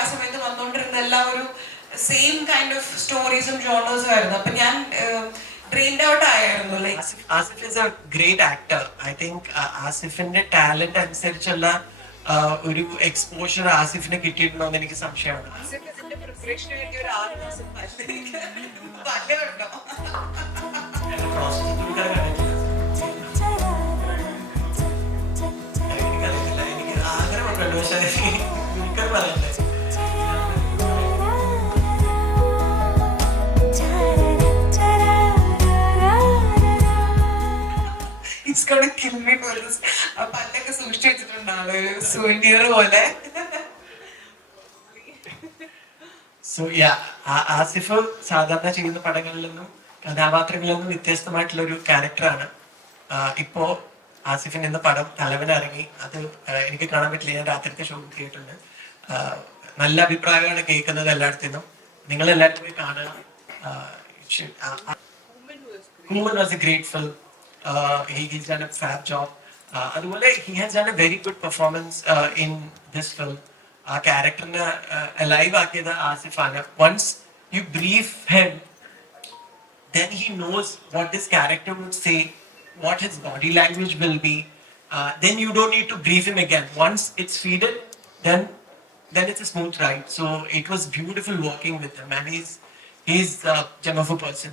ആ സമയത്ത് വന്നുകൊണ്ടിരുന്ന എല്ലാം ഒരു സെയിം കൈൻഡ് ഓഫ് സ്റ്റോറീസും ജോണേഴ്സും ആയിരുന്നു. അപ്പൊ ഞാൻ ട്രെയിൻഡ് ഔട്ട് ആയിരുന്നു like Asif is a great actor I think ആസിഫിന്റെ talent അനുസരിച്ചുള്ള ഒരു എക്സ്പോഷർ ആസിഫിന് കിട്ടിയിട്ടുണ്ടോ എന്ന് എനിക്ക് സംശയമാണ്. പ്രിപ്പറേഷന് വേണ്ടി ഒരു ആറ് മാസം പല്ലുണ്ടോ? Prostitute ആകാൻ കഴിയില്ല. എനിക്കറിയത്തില്ല എനിക്ക് ആഗ്രഹമുണ്ട്. പക്ഷേ എനിക്കത് പറയണ്ടേ It's gonna kill me for this. ആ പല്ലൊക്കെ സൂക്ഷിച്ചു വെച്ചിട്ടുണ്ട് ആൾ. ഒരു സുവനിയർ പോലെ സോ യാ ആസിഫ് സാധാരണ ചെയ്യുന്ന പടങ്ങളിൽ നിന്നും കഥാപാത്രങ്ങളിൽ നിന്നും വ്യത്യസ്തമായിട്ടുള്ള ഒരു ക്യാരക്ടറാണ് ഇപ്പോ ആസിഫിൻ എന്ന പടം തലവൻ ഇറങ്ങി അത് എനിക്ക് കാണാൻ പറ്റില്ല. ഞാൻ രാത്രിത്തെ ഷോ കേട്ടിട്ടുണ്ട് നല്ല അഭിപ്രായമാണ് കേൾക്കുന്നത് എല്ലായിടത്തു നിന്നും നിങ്ങൾ എല്ലാവരും കാണണം കാണുക human was a great film Hi he's done a fab job അതുപോലെ he has done a very good performance in this film ആ ക്യാരക്ടറിനെ ലൈവ് ആക്കിയത് ആസിഫാണ് once you brief him then he knows what this character would say, what his body language will be. Uh, then you don't need to brief him again. Once it's feeded, then then it's a smooth ride. So it was beautiful working with him, and he's he's uh, gem of a person.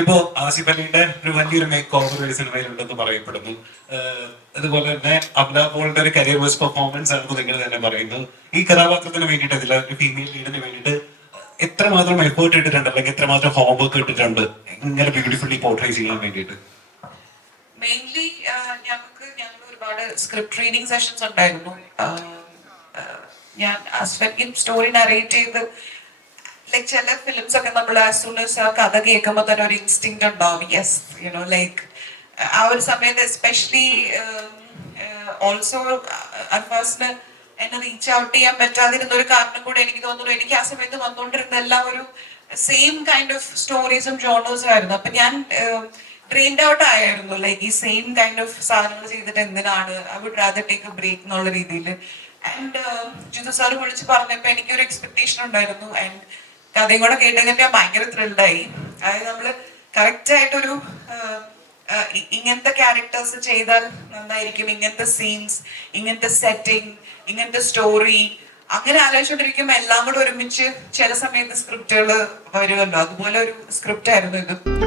ഇപ്പോ ആസിഫ് അലിയുടെ ഒരു വലിയൊരു make over ഒരു സിനിമയിലുണ്ടെന്ന് പറയപ്പെടുന്നു. അതുപോലെ തന്നെ അബ്ന പോളിന്റെ ഒരു കരിയർ ബസ് പെർഫോമൻസ് ആണെന്ന് നിങ്ങൾ തന്നെ പറയുന്നു. ഈ കഥാപാത്രത്തിന് വേണ്ടിയിട്ട് ഇതിൽ ഒരു ഫീമെയിൽ ലീഡിന് വേണ്ടിയിട്ട് എത്രമാത്രം എഫേർട്ട് ഇട്ടിട്ടുണ്ട്? അല്ലെങ്കിൽ എത്രമാത്രം ഹോംവർക്ക് ഇട്ടിട്ടുണ്ട്? ഇങ്ങനെ ബ്യൂട്ടിഫുള്ളി പോർട്രേ ചെയ്യാൻ വേണ്ടിയിട്ട്? മെയിൻലി ഞങ്ങൾക്ക് ഞങ്ങൾ ഒരുപാട് സ്ക്രിപ്റ്റ് റീഡിംഗ് സെഷൻസ് ഉണ്ടായിരുന്നു. ഞാൻ സ്റ്റോറി നറേറ്റ് ചെയ്ത് ലൈക്ക് ചില ഫിലിംസ് ഒക്കെ നമ്മൾ ആ കഥ കേൾക്കുമ്പോൾ തന്നെ ഒരു ഇൻസ്റ്റിങ് ഉണ്ടാവും. യെസ് യുനോ ലൈക്ക് ആ ഒരു സമയത്ത് എസ്പെഷ്യലി ഓൾസോ അൻഫാസിന് എന്നെ റീച്ച് ഔട്ട് ചെയ്യാൻ പറ്റാതിരുന്ന ഒരു കാരണം കൂടെ എനിക്ക് തോന്നുന്നു. എനിക്ക് ആ സമയത്ത് വന്നുകൊണ്ടിരുന്ന എല്ലാം ഒരു സെയിം കൈൻഡ് ഓഫ് സ്റ്റോറീസും ജോണേഴ്സും ആയിരുന്നു. അപ്പൊ ഞാൻ ട്രെയിൻഡ് ഔട്ട് ആയിരുന്നു ലൈക്ക് ഈ സെയിം കൈൻഡ് ഓഫ് സാധനങ്ങൾ ചെയ്തിട്ട് എന്തിനാണ്? I would rather take a break എന്നുള്ള രീതിയിൽ ആൻഡ് ജിതു സാർ വിളിച്ച് പറഞ്ഞപ്പോ എനിക്കൊരു എക്സ്പെക്ടേഷൻ ഉണ്ടായിരുന്നു. ആൻഡ് കഥയും കൂടെ കേട്ട് കഴിഞ്ഞപ്പോ ഞാൻ ഭയങ്കര ത്രില്ഡായി അതായത് നമ്മൾ കറക്റ്റ് ആയിട്ടൊരു ഇങ്ങനത്തെ ക്യാരക്ടേഴ്സ് ചെയ്താൽ നന്നായിരിക്കും. ഇങ്ങനത്തെ സീൻസ് ഇങ്ങനത്തെ സെറ്റിംഗ് ഇങ്ങനത്തെ സ്റ്റോറി അങ്ങനെ ആലോചിച്ചോണ്ടിരിക്കുമ്പോ എല്ലാം കൂടെ ഒരുമിച്ച് ചില സമയത്ത് സ്ക്രിപ്റ്റുകൾ വരുമല്ലോ. അതുപോലെ ഒരു സ്ക്രിപ്റ്റ് ആയിരുന്നു ഇത്.